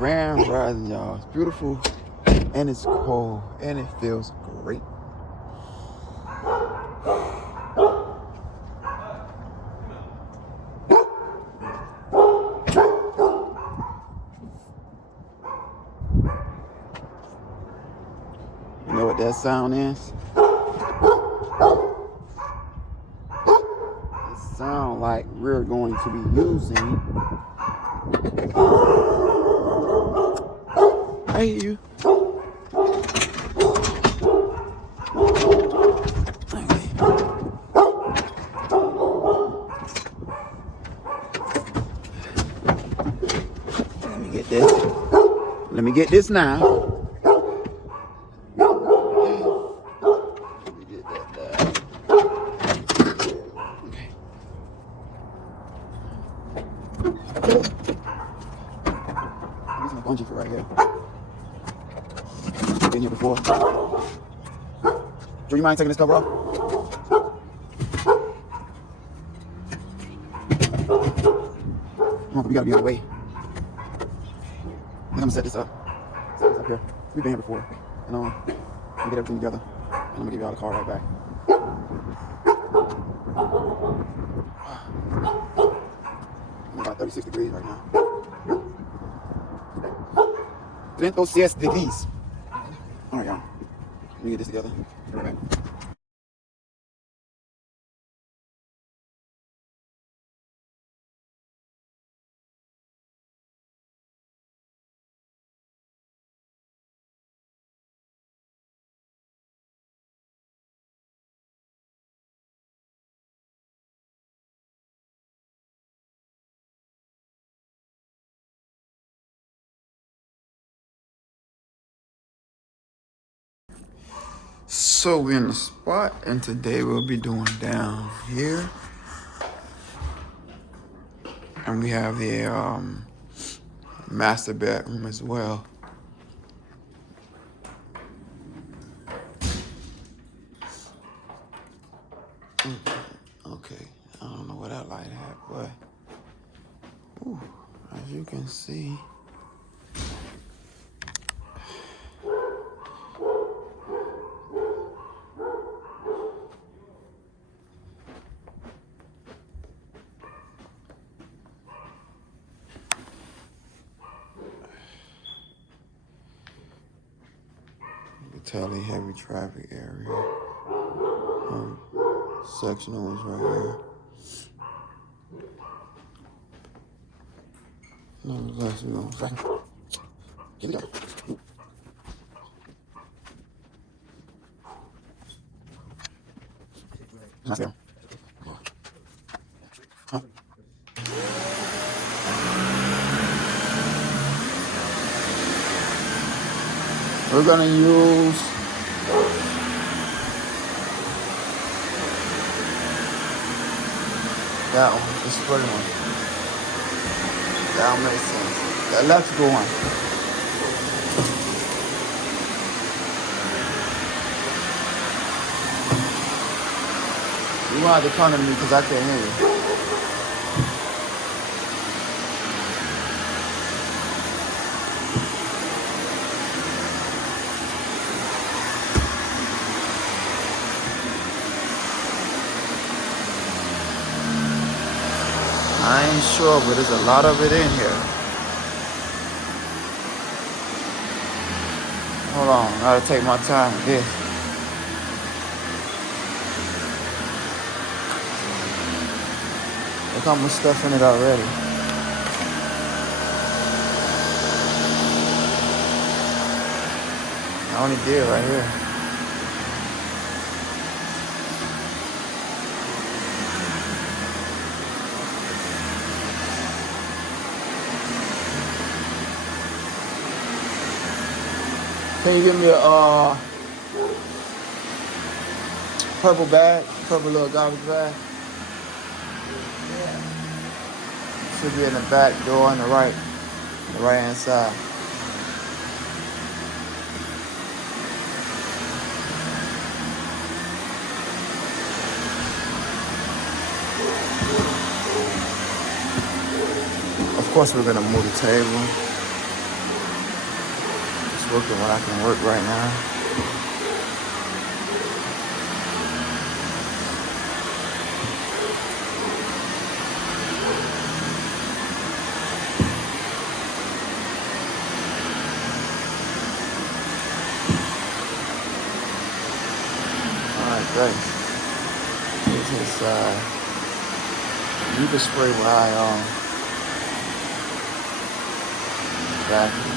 Grand Rising, y'all. It's beautiful and it's cold and it feels great. You know what that sound is? It sounds like we're going to be using. I hear you. Let me get this. Let me get this now. Bungee for right here. Been here before. Do you mind taking this cover off? Come on, we gotta be on the way. I'm gonna set this up. Set this up here. We've been here before. And we get everything together. And I'm gonna give y'all the car right back. I'm about 36 degrees right now. 36 degrees. All right, y'all. Let me get this together. Be right back. So we're in the spot, and today we'll be doing down here, and we have the master bedroom as well. Okay, I don't know what that light at, but as you can see. Totally heavy traffic area. Sectional is right here. Nevertheless, we're gonna find. Here we go. Nice there. Huh? We're gonna use that one, the spray one. That makes sense. The electrical one. You gonna have to come to me because I can't hear you. I ain't sure, but there's a lot of it in here. Hold on, I gotta take my time with this. Look how much stuff in it already. I only did right here. Can you give me a purple bag, purple little garbage bag? Yeah. Should be in the back door on the right hand side. Of course, we're gonna move the table. working what I can work right now. Alright, guys. This is leave the spray where I vacuum.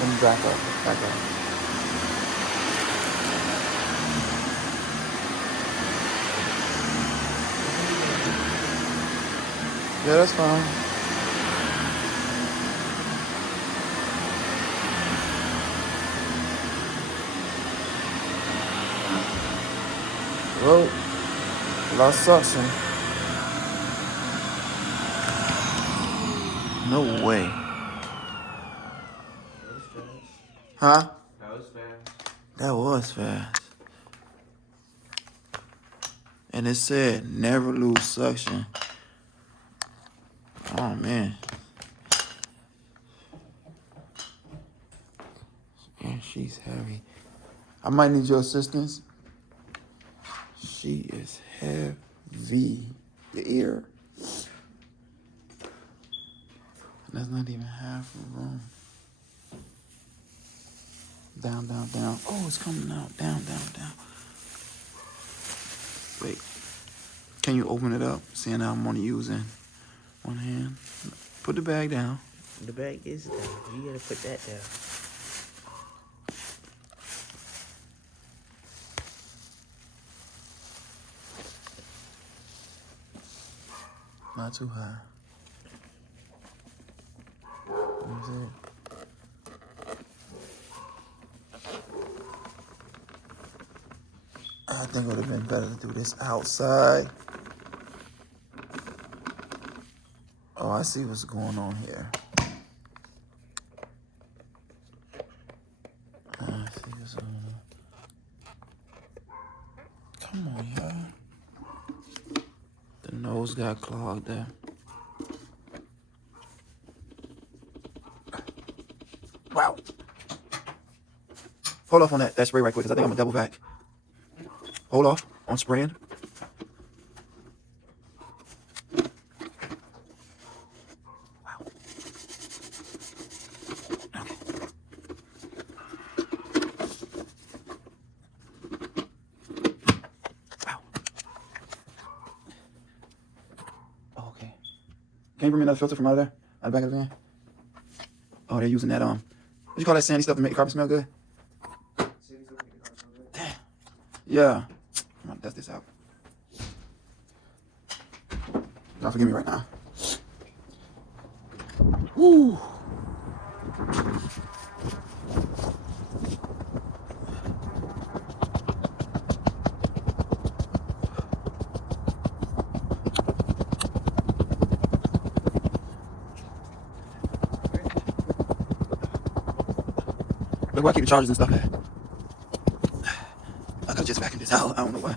Let me back up. Yeah, that's fine. Well, lost suction. No way. Huh? That was fast. That was fast. And it said never lose suction. Oh man. Yeah, she's heavy. I might need your assistance. She is heavy. Your ear. And that's not even half the room. Down, down, down. Oh, it's coming out. Down, down, down. Wait. Can you open it up? Seeing how I'm only using one hand. Put the bag down. The bag is down. You gotta put that down. Not too high. What is it? I think it would have been better to do this outside. Oh, I see what's going on here. I see what's going on. Come on, y'all. The nose got clogged there. Wow. Hold off on that spray right quick, because I think I'm going to double back. Hold off on spraying. Wow. Okay. Wow. Okay. Can you bring me another filter from out of there? Out the back of the van? Oh, they're using that, what you call that sandy stuff to make the carpet smell good? Damn. Yeah. I'm gonna dust this out. Y'all forgive me right now. Woo. Look where I keep the chargers and stuff at. I could just vacuum this out. I don't know why.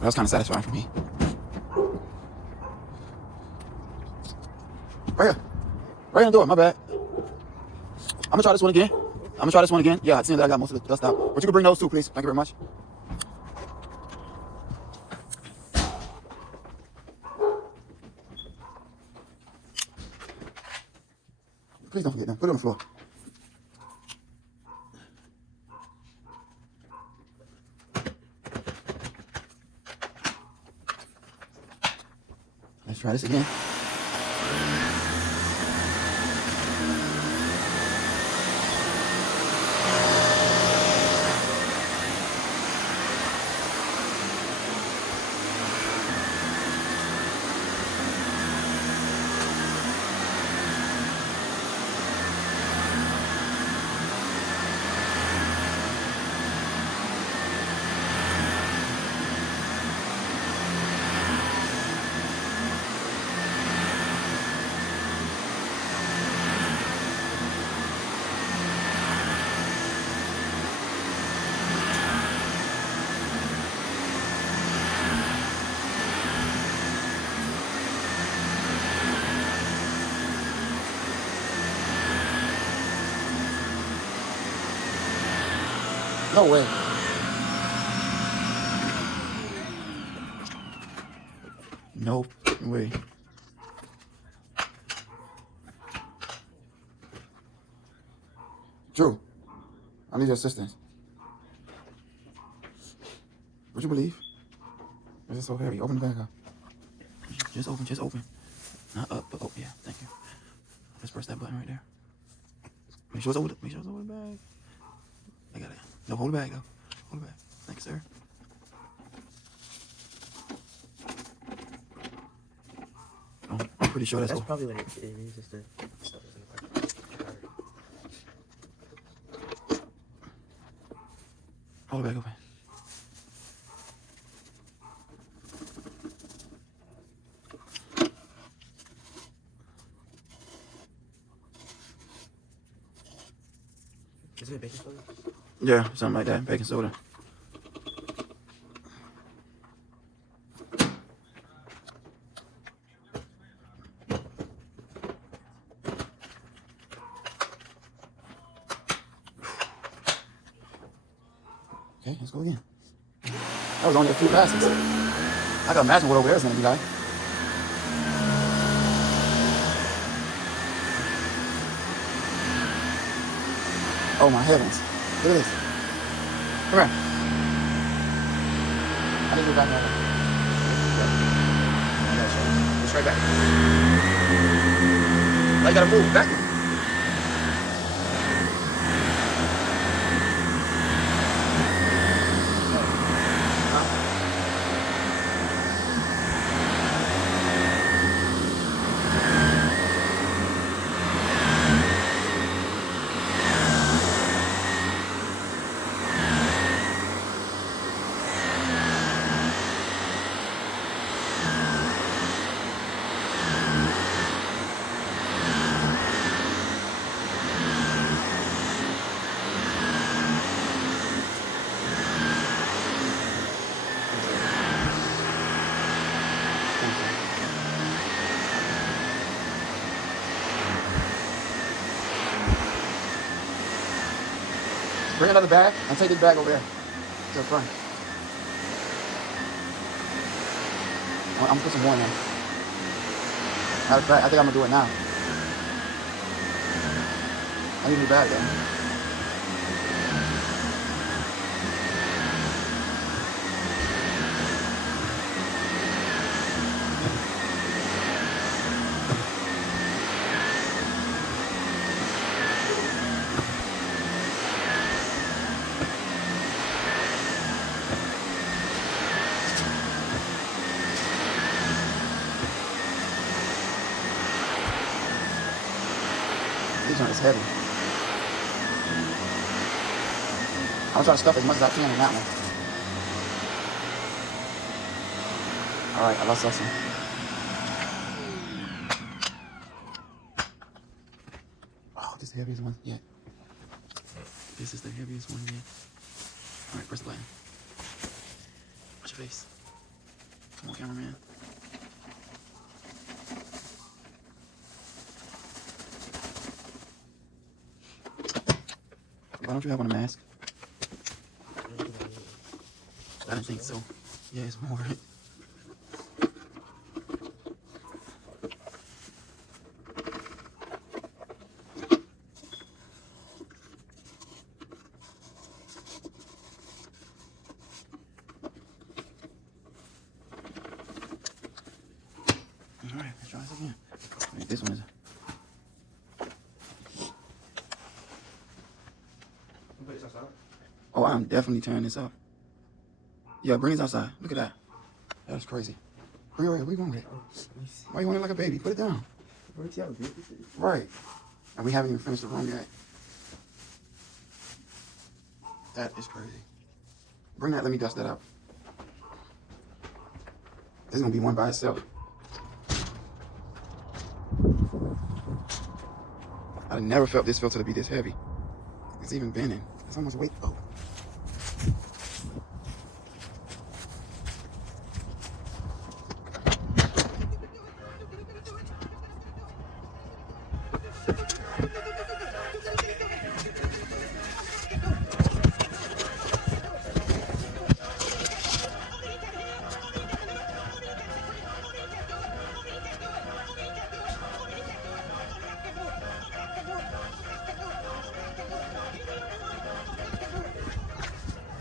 That was kind of satisfying for me. Right here. Right on the door. My bad. I'm going to try this one again. Yeah, it seems like I got most of the dust out. But you can bring those too, please. Thank you very much. Please don't forget them. Put it on the floor. Let's try this again. No way. No way. Drew, I need your assistance. Would you believe? This is so heavy. Open the bag up. Just open. Not up, but oh yeah, thank you. Just press that button right there. Make sure it's over the bag. I got it. No, hold the bag though. Hold the bag. Thank you, sir. Oh, I'm pretty sure that's That's all. probably what it is. Just the stuff that's in the packet. Hold the bag open. Is it baking soda? Yeah, something like that. Baking soda. Okay, let's go again. That was only a few passes. I can imagine what over there is going to be like. Oh my heavens. Look at this. Come here. I need to go back there. Go straight back. Now you gotta move back. Bring another bag and take this bag over there to the front. I'm gonna put some more in there. Matter of fact, I think I'm gonna do it now. I need a new bag though. This one is heavy. I'm gonna try to stuff as much as I can in that one. Alright, I lost something. Oh, this is the heaviest one yet. This is the heaviest one yet. Alright, press the button. Watch your face. Come on, cameraman. Why don't you have on a mask? I didn't think so. Yeah, it's more. Alright, let's try this again. Wait, this one is. Oh, I'm definitely tearing this up. Yeah, bring this outside. Look at that. That's crazy. Bring it right. Where you going with it? Why you want it like a baby? Put it down. Right. And we haven't even finished the room yet. That is crazy. Bring that. Let me dust that up. This is going to be one by itself. I never felt this filter to be this heavy. It's even bending. It's almost weight. Oh.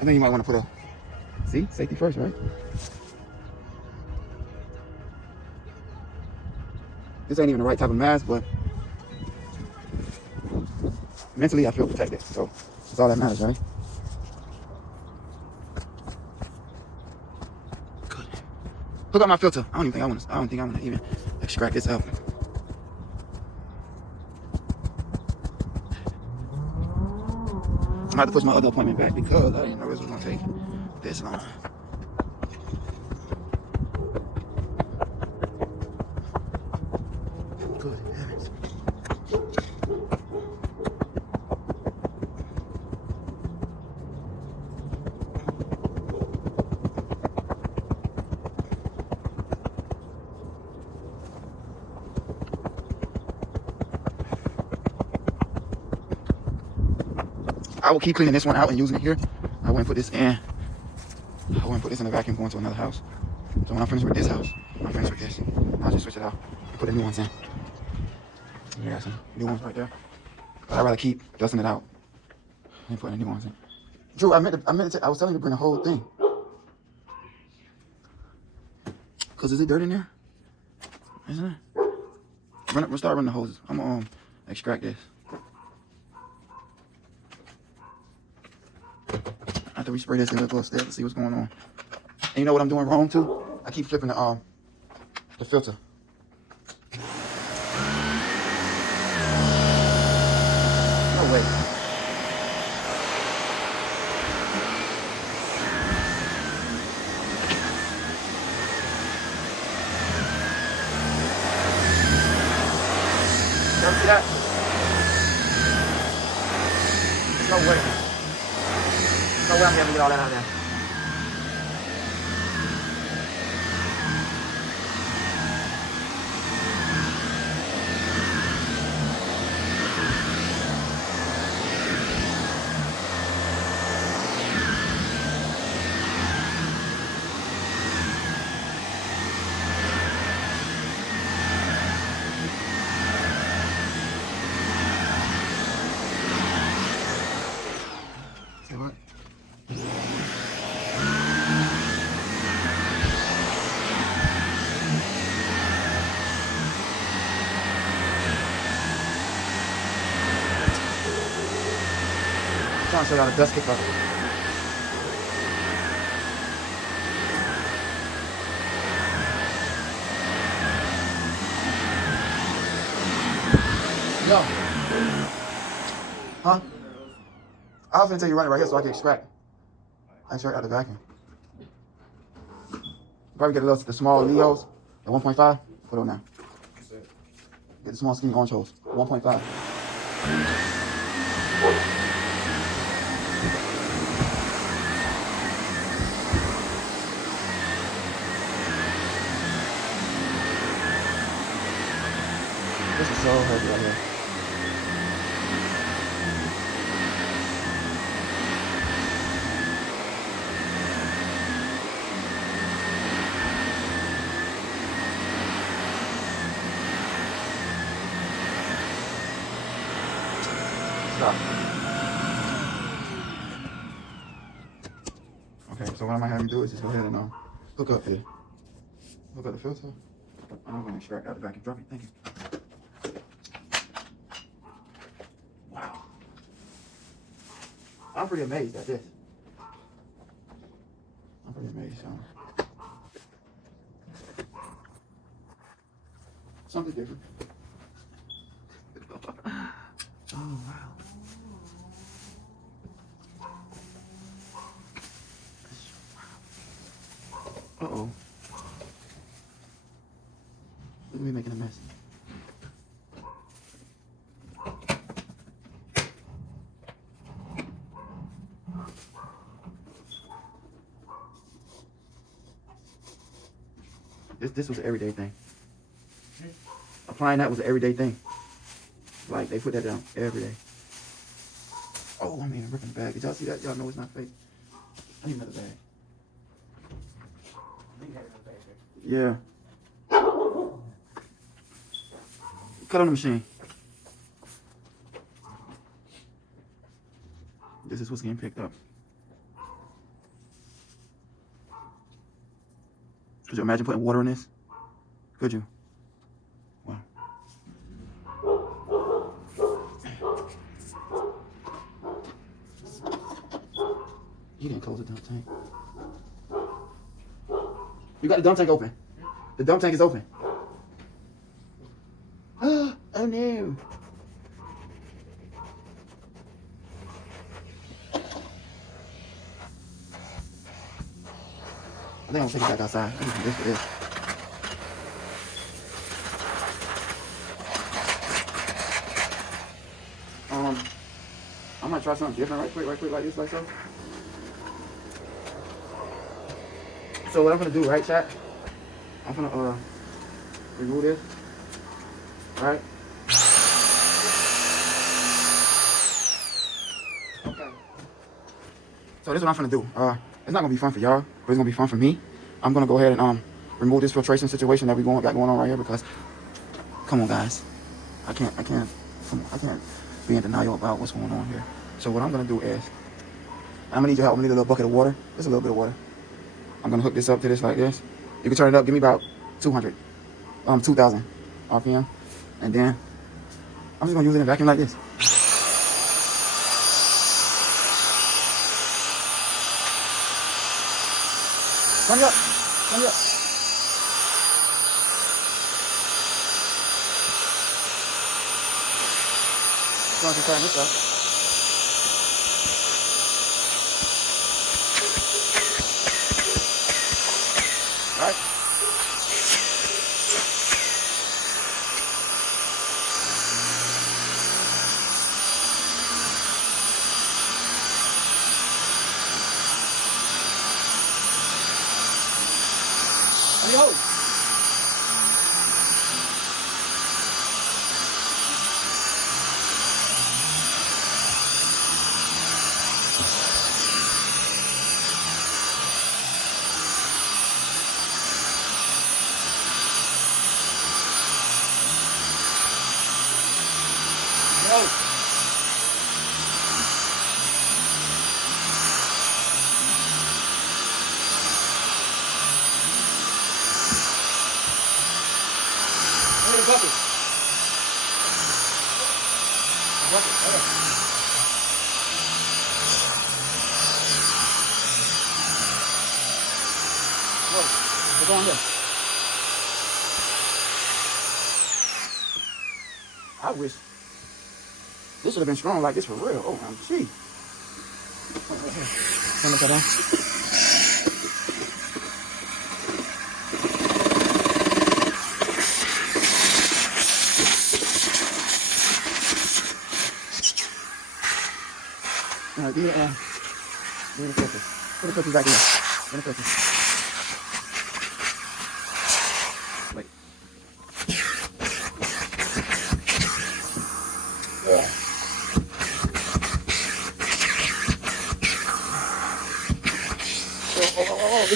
then you might want to put a, see, safety first, right? This ain't even the right type of mask, but mentally I feel protected. So that's all that matters, right? Good. Hook up my filter. I don't think I want to even extract this out. I'm gonna have to push my other appointment back because I didn't know this was gonna take this long. Good heavens. I will keep cleaning this one out and using it here. I wouldn't put this in. I wouldn't put this in the vacuum going to another house. So when I'm finished with this house, I'm finished with this. I'll just switch it out and put the new ones in. You got some new ones right there. But I'd rather keep dusting it out than putting the new ones in. Drew, I was telling you to bring the whole thing. Cause is it dirt in there? Isn't it? We'll start running the hoses. I'm gonna extract this. After we spray this, let's go upstairs and see what's going on. And you know what I'm doing wrong too? I keep flipping the filter. No way. You ever see that? No way. No way I'm able to get all that out of there. Say what? I'm trying to show y'all the dust kick up. Yo. Huh? I was gonna tell you run it right here so I can extract. I extract out the vacuum. Probably get the small Leos at 1.5. Put on now. Get the small skinny orange hose. 1.5. This is so heavy right here. Stop. Okay, so what I might have you do is just go ahead and hook up here. Hook up the filter. I'm gonna extract out the vacuum. Drop it. Thank you. Wow. I'm pretty amazed at this. I'm pretty amazed, Sean. Something different. Oh, wow. Uh-oh. Look at me making a mess. This was an everyday thing. Applying that was an everyday thing. Like, they put that down every day. Oh, I mean, I'm ripping the bag. Did y'all see that? Y'all know it's not fake. I need another bag. Yeah. Cut on the machine. This is what's getting picked up. Could you imagine putting water in this? Could you? Wow. You didn't close the dump tank. You got the dump tank open. The dump tank is open. Oh no. I think I'm gonna take it back outside. I'm gonna do this for this. I might try something different right quick, like this, like so. So what I'm gonna do, right, chat? I'm gonna remove this, right? Okay. So this is what I'm gonna do. It's not gonna be fun for y'all, but it's gonna be fun for me. I'm gonna go ahead and remove this filtration situation that we got going on right here because, come on, guys, I can't be in denial about what's going on here. So what I'm gonna do is, I'm gonna need your help. I'm gonna need a little bucket of water. Just a little bit of water. I'm gonna hook this up to this like this. You can turn it up. Give me about 2,000 RPM, and then I'm just gonna use it in a vacuum like this. Turn it up. Turn it up. So I'm just turn this up. Right. Yo. Bucket. Bucket. Okay. Whoa. What's on there? I wish this should have been strong like this for real. Oh, I'm gee. Turn that down. Give me the filter. Put the filter back in there. Put the filter. Wait. Yeah. Oh.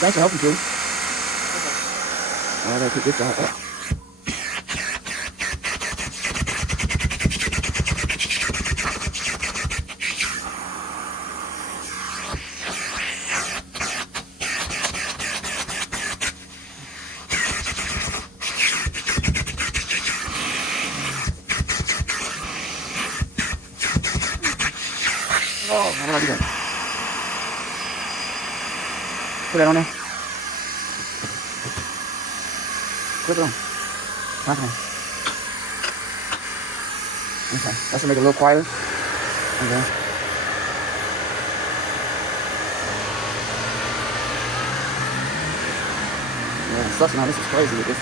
Thanks for helping, too. Okay. I gotta pick this guy up. Oh, how do I do that? Put that on there. Clip it on. Okay. Okay. That should make it a little quieter. Okay. Yeah, it sucks now. This is crazy with this.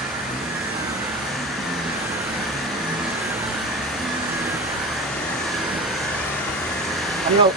You know,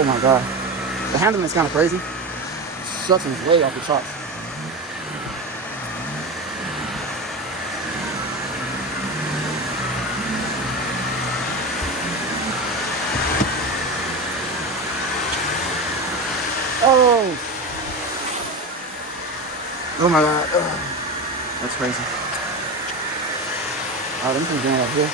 Oh my God. The handling is kind of crazy. Suction is way off the charts. Oh! Oh my God. Ugh. That's crazy. Alright, let me put it up here.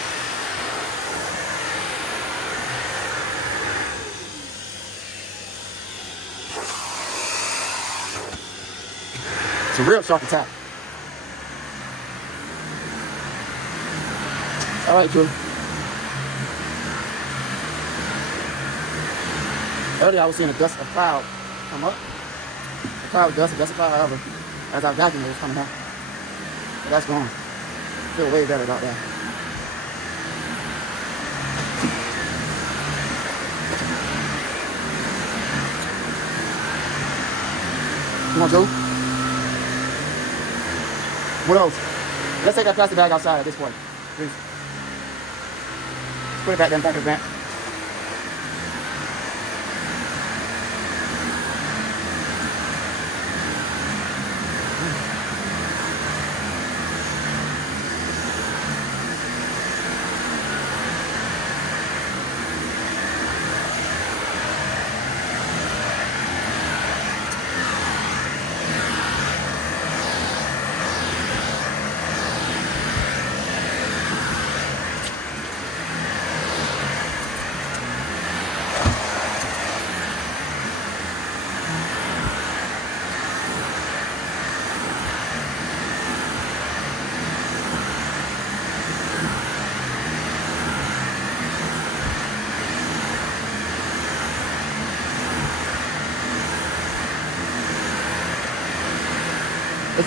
It's a real sharp attack. Alright, Drew. Earlier I was seeing a cloud come up. A cloud of dust, a cloud, however. As I vacuumed, it was coming out. But that's gone. I feel way better about that. Come on, Joe. What else? Let's take that plastic bag outside at this point, please. Let's put it back there in the back of the van.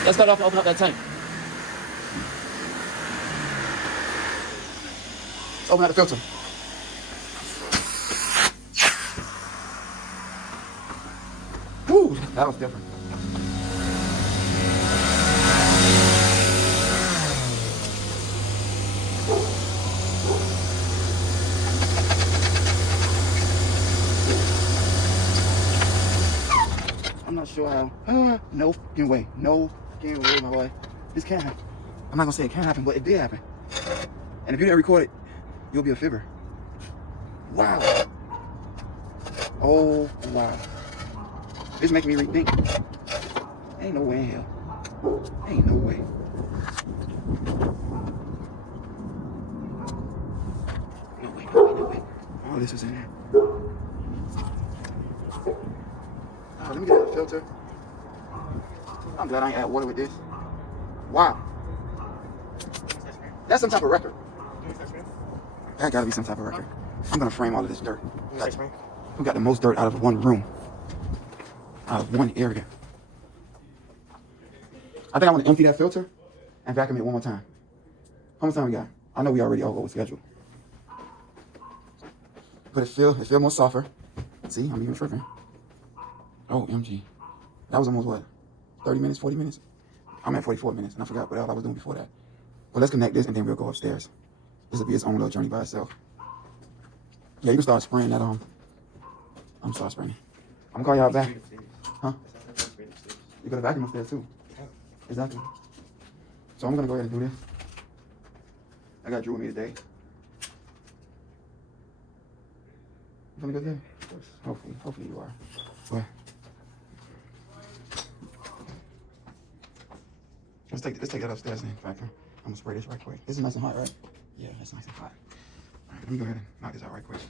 Let's start off and open up that tank. Let's open up the filter. Woo, that was different. I'm not sure how. No fucking way. No fucking way, my boy. This can't happen. I'm not gonna say it can't happen, but it did happen. And if you didn't record it, you'll be a fibber. Wow. Oh, wow. This making me rethink. Ain't no way in hell. Ain't no way. No way, no way, no way. All this is in there. Oh, let me get out the filter. I'm glad I ain't add water with this. Wow. That's some type of record. That gotta be some type of record. I'm gonna frame all of this dirt. We got the most dirt out of one room. Out of one area. I think I want to empty that filter and vacuum it one more time. How much time we got? I know we already over schedule. But it feel more softer. See, I'm even tripping. Oh, MG. That was almost what? 30 minutes, 40 minutes? I'm at 44 minutes, and I forgot what else I was doing before that. But let's connect this, and then we'll go upstairs. This will be its own little journey by itself. Yeah, you can start spraying that on. I'm start spraying. I'm gonna call y'all back. Huh? You got a vacuum upstairs too. Exactly. So I'm gonna go ahead and do this. I got Drew with me today. You feeling good today? Hopefully you are. But let's take that upstairs and vacuum. I'm gonna spray this right quick. This is nice and hot, right? Yeah, it's nice and hot. All right, let me go ahead and knock this out right quick.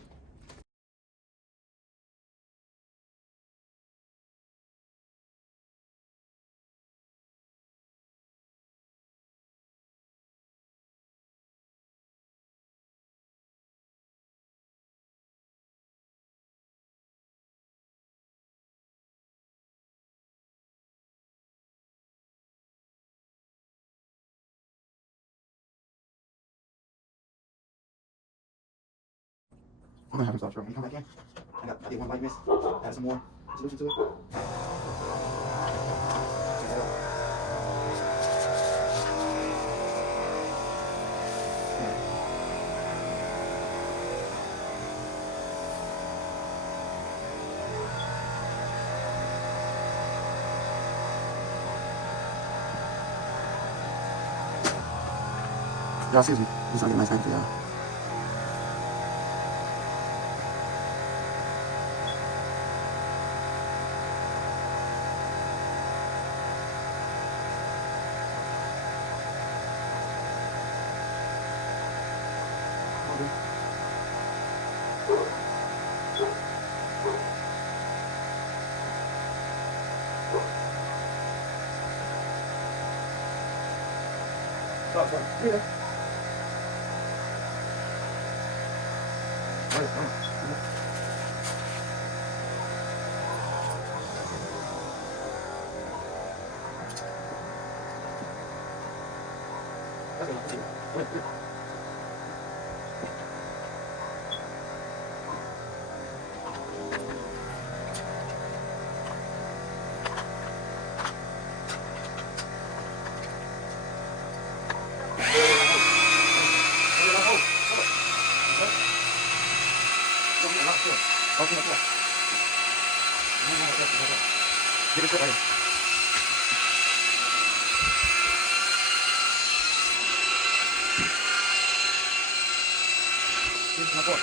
I'm gonna have him start struggling. Come back in. I did one light miss. Add some more solution to it. Y'all, excuse me. I'm just trying to get a nice angle for y'all. Stop. Yeah. Get it right. Here's my book.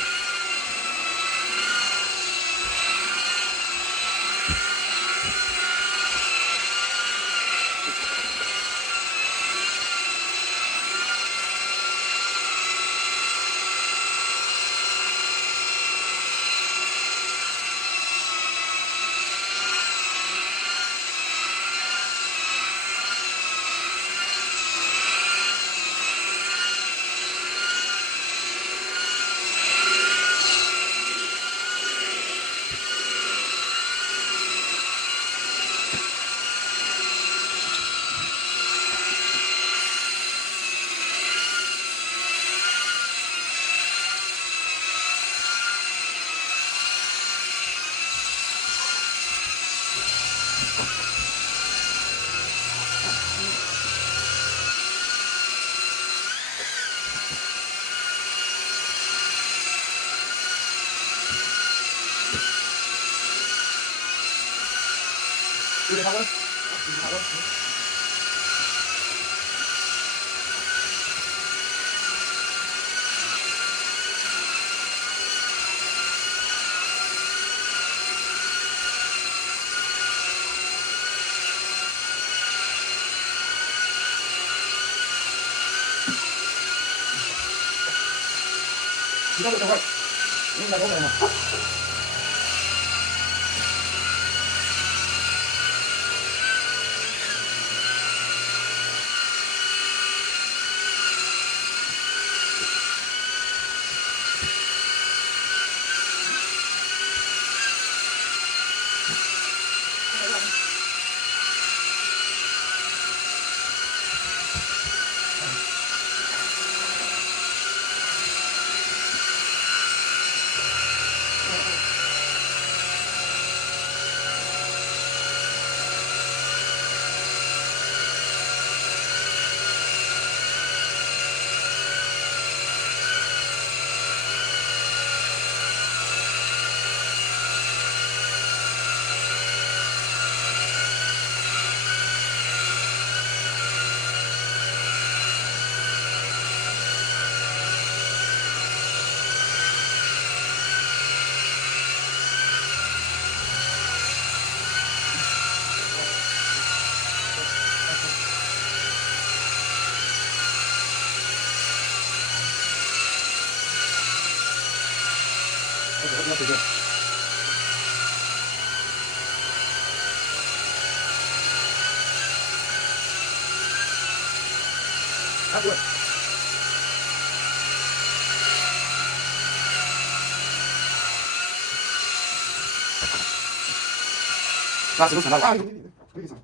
Do the power. You don't work. You don't over now. Okay, open up again. That's good. That's a good one. Wow, we get some.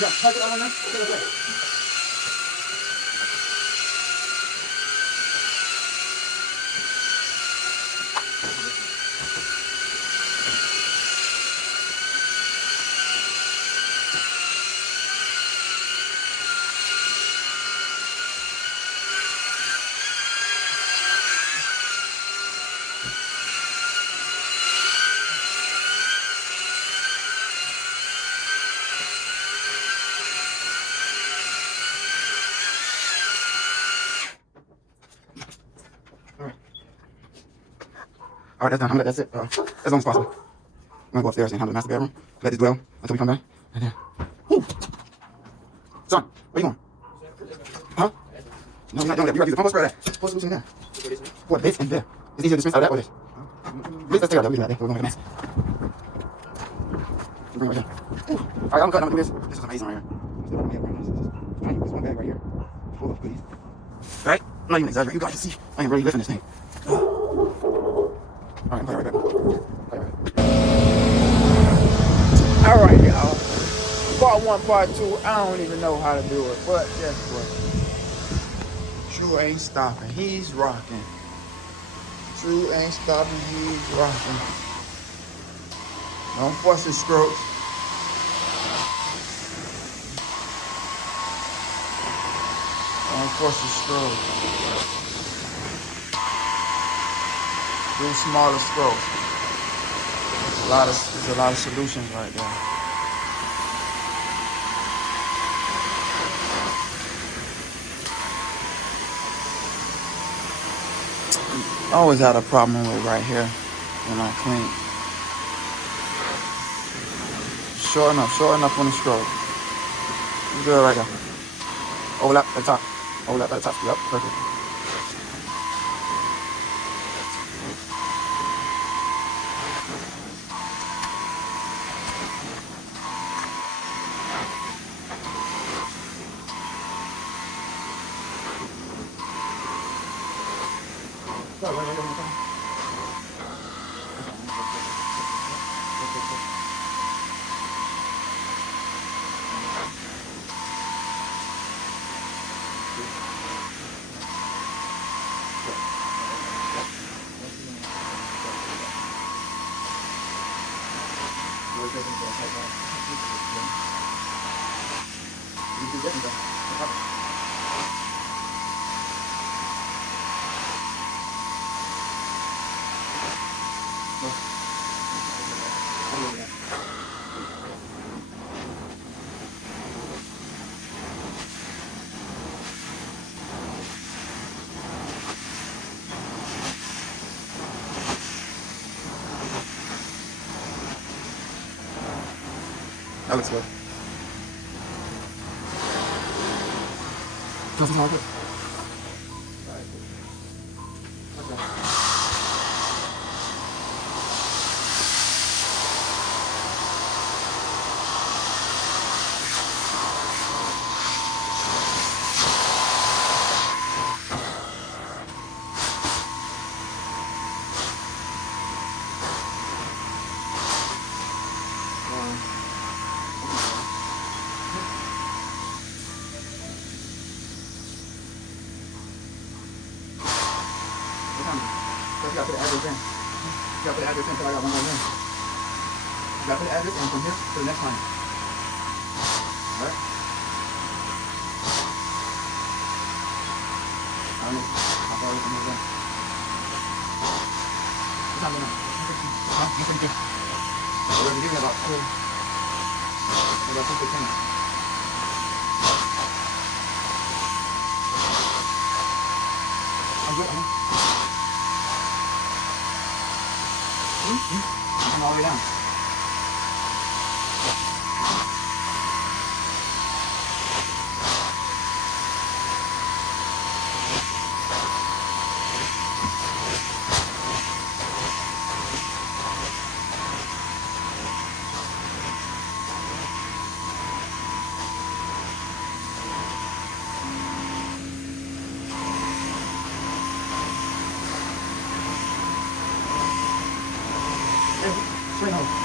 Yeah, touch it on there. Okay, okay. All right, that's done. I'm gonna let that sit as long as possible. I'm gonna go upstairs and handle the master bedroom. Let it dwell until we come back. And then, whew. Son, where you going? Huh? No, you're not doing that. You gotta use the pump spray that. What's the solution there? What, this and there? It's easier to dispense out of that or this? This, let's take it out there. We do that there. We're gonna make a mess. Bring it right here. All right, I'm cutting. I'm gonna do this. This is amazing right here. Still don't have right now. This one bag right here. Full of goodies. Right? I'm not even exaggerating. You guys can see. I am really lifting this thing. All right, I'm right back. All right, y'all. Part 1, part 2. I don't even know how to do it, but guess what? True ain't stopping. He's rocking. True ain't stopping. He's rocking. Don't fuss his strokes. Don't fuss his strokes. Do smaller strokes. There's a lot of solutions right there. I always had a problem with right here when I clean. Short enough on the stroke. It's good right there. Overlap at the top. Overlap at the top. Yep, perfect. That looks good. Feels more good. You gotta put the address in. You gotta put the address in until I got one more ring. You gotta put the address in from here to the next line. Alright? I don't know how far away from here is. What's happening now? Huh? I'm pretty good. We're giving about 2 to 10. I'm good, I'm all the way down. Straight home.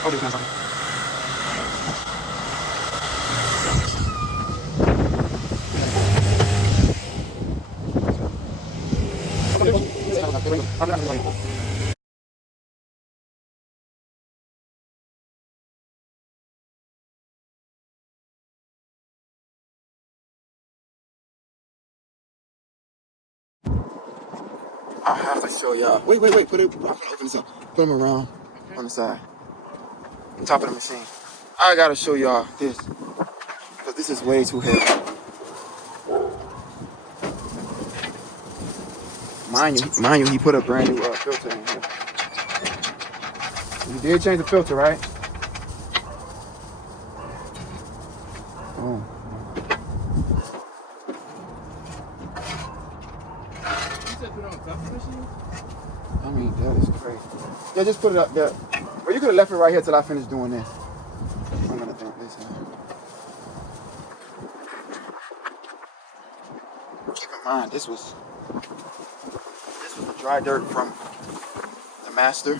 Oh, there's nothing. I have to show y'all. Wait. Put it. I'm gonna open this up. Put them around on the side, on top of the machine. I gotta show y'all this because this is way too heavy. Mind you, he put a brand new filter in here. You did change the filter, right? Oh. You said put it on top of the machine? I mean, that is crazy. Yeah, just put it up there. Or you could have left it right here till I finish doing this. I'm gonna dump this in. Keep in mind, this was the dry dirt from the master.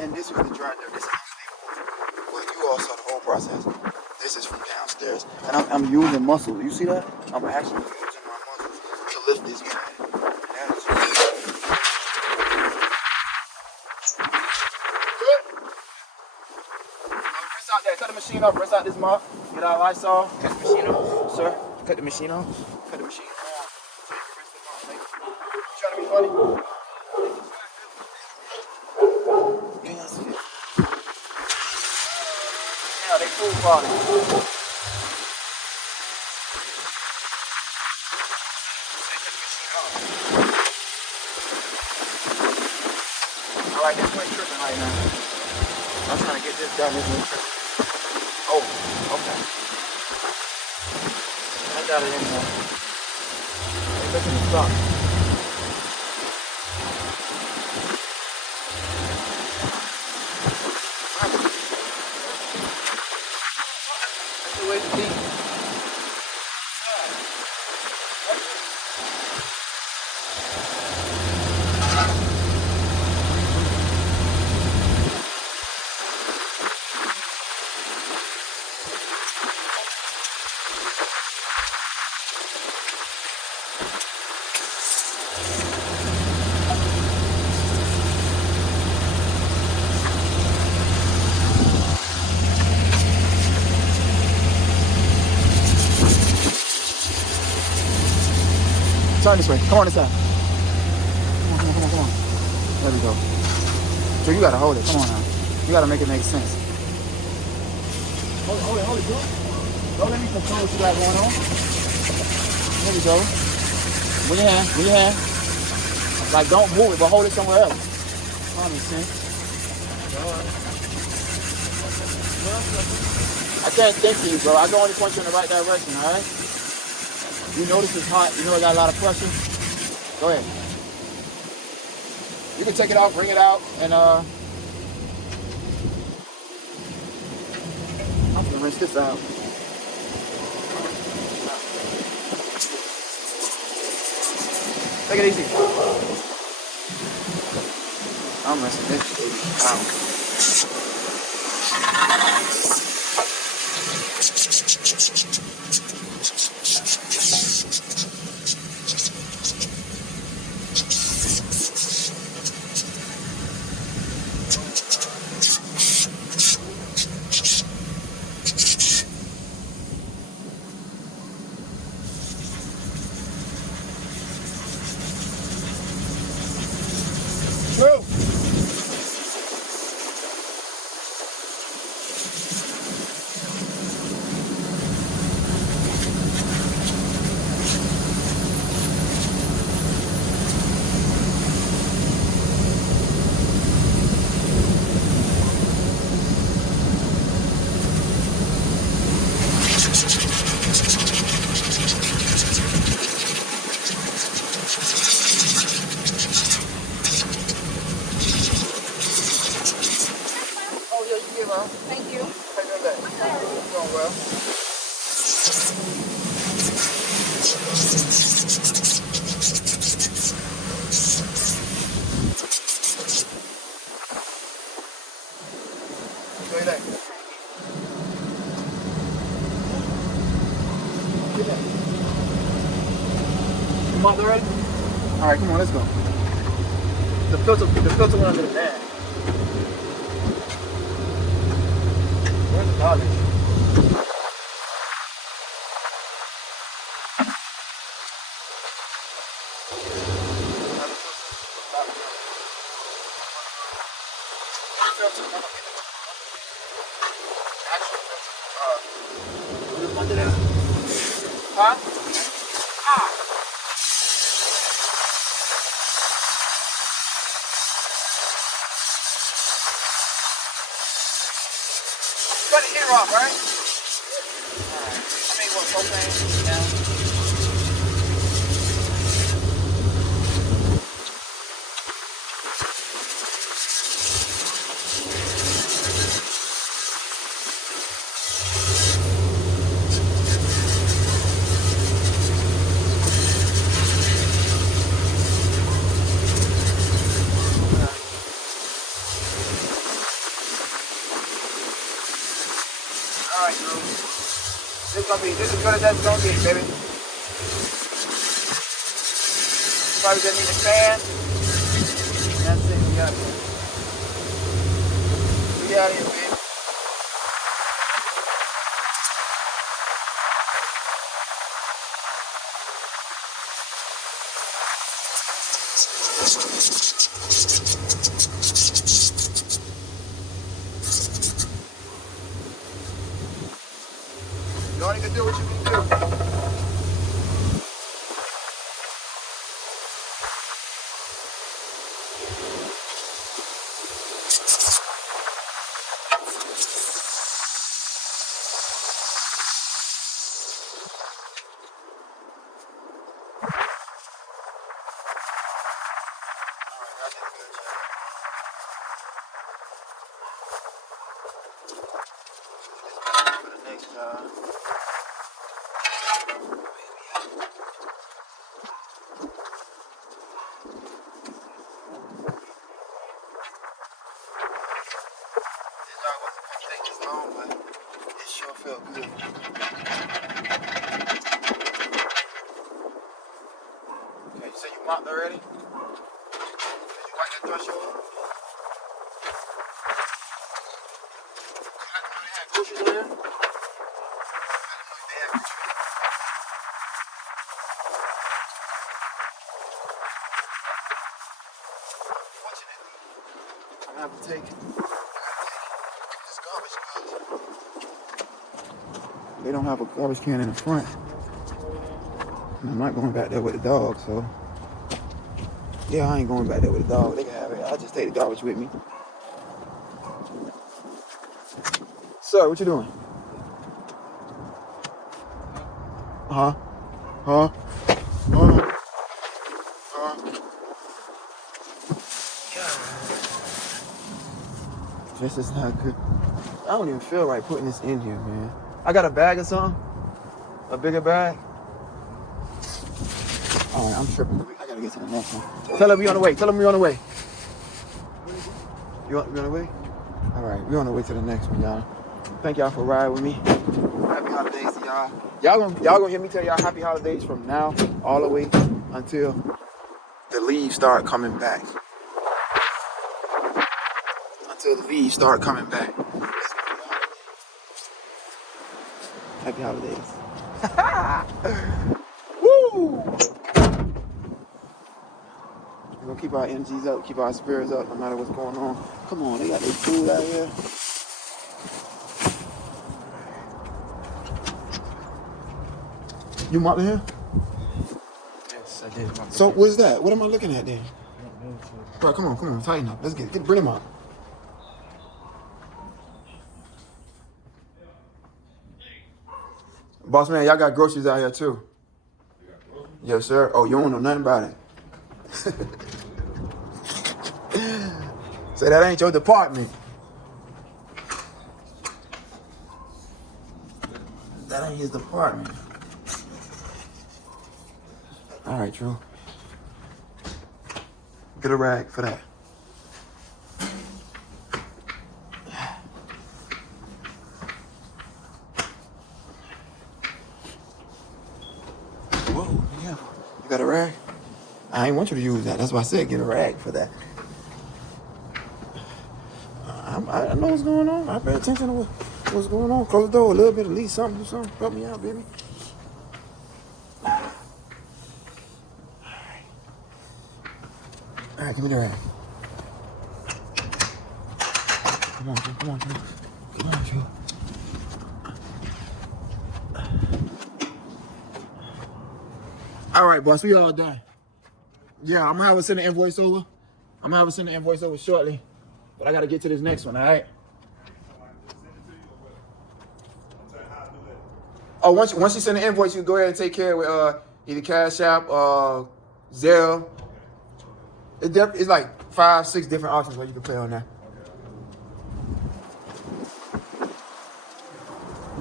And this was the dry dirt. This is unstable. Well, you all saw the whole process. This is from downstairs. And I'm using muscle. You see that? I'm actually using my muscles to lift this man. That is good. Press out there. Cut the machine off. Press out this mop. Get our Lysol. Cut the machine off? Sir, Cut the machine off? cut the machine off. So you can rinse them off. Like, you trying to be funny? Yes. food quality. Alright, this one's tripping right now. I'm trying to get this done. This one's tripping. Oh, okay. I got it in there. Hey, listen to stop. That's the way to be. Turn this way. Come on this side. Come on, come on, come on, come on. There we go. So you gotta hold it. Come on now. You gotta make it make sense. Hold it, bro. Don't let me control what you got going on. There we go. With your hand, with your hand. Like don't move it, but hold it somewhere else. That makes sense. I can't think for you, bro. I can only point you in the right direction, alright? You notice it's hot, you know it got a lot of pressure. Go ahead. You can take it out, bring it out, and I'm gonna rinse this out. Take it easy. I'm rinsing this baby out. True. Thank you. How you doing? Doing well. Go ahead. Come on, ready? All right, come on, let's go. The filter went under the bag. Where's the garbage? Huh? Cut the ear off, right? Alright. I mean, what, propane? Yeah. Alright, Drew. This is as good as that's gonna be, baby. Probably just need a fan. And that's it, we got it. We out here, baby. only can do what you can do. For the next job. This job wasn't gonna take this long, but it sure felt good. Okay, you said you mopped already? Did you wipe that threshold? I didn't know they had groceries in there. I didn't know they had groceries. Fortunately, I'm gonna have to take this garbage because they don't have a garbage can in the front. And I'm not going back there with the dog, so yeah, I ain't going back there with the dog. They can have it. I'll just take the garbage with me. Sir, what you doing? Huh? Huh? Huh? This is not good. I don't even feel right putting this in here, man. I got a bag or something? A bigger bag? All right, I'm tripping. I gotta get to the next one. Tell her we on the way. Tell them we on the way. We on the way? All right, we on the way to the next one, y'all. Thank y'all for riding with me. Happy holidays to y'all. Y'all gonna hear me tell y'all happy holidays from now all the way until the leaves start coming back. Until the leaves start coming back. Happy holidays. Woo! We're gonna keep our energies up, keep our spirits up, no matter what's going on. Come on, they got their food out here. You mopped in here? Yes, I did. So what is that? What am I looking at then? Bro, come on, tighten up. Let's bring him up. Boss man, y'all got groceries out here too. Yes, sir. Oh, you don't know nothing about it. Say that ain't your department. That ain't his department. All right, Drew. Get a rag for that. Whoa, yeah. You got a rag? I ain't want you to use that. That's why I said get a rag for that. I know what's going on. I pay attention to what's going on. Close the door a little bit, at least something, do something. Help me out, baby. All right, give me the rag. Come on, Drew. Come on, Drew. All right, boss, we all done. Yeah, I'm gonna have to send the invoice over. Shortly. But I gotta get to this next one, all right? Oh, once you send the invoice, you go ahead and take care of it with either Cash App, Zelle. It's like 5-6 different options where you can play on there.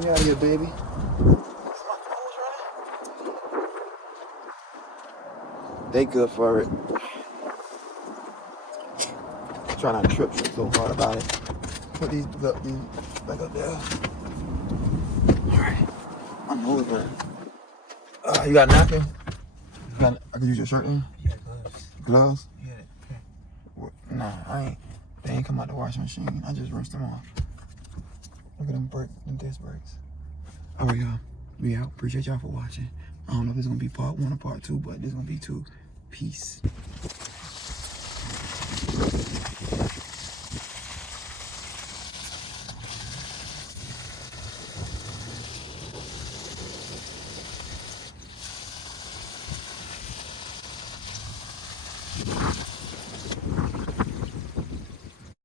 Get out of here, baby. They good for it. Try not to trip so hard about it. Put these back up there. All right. My nose burning. You got a napkin? I can use your shirt in? Yeah, gloves. Gloves? Yeah. Okay. Nah, I ain't. They ain't come out the washing machine. I just rinsed them off. Look at them disc brakes. All right, y'all. We out. Appreciate y'all for watching. I don't know if it's gonna be part 1 or part 2, but this gonna be 2. Peace.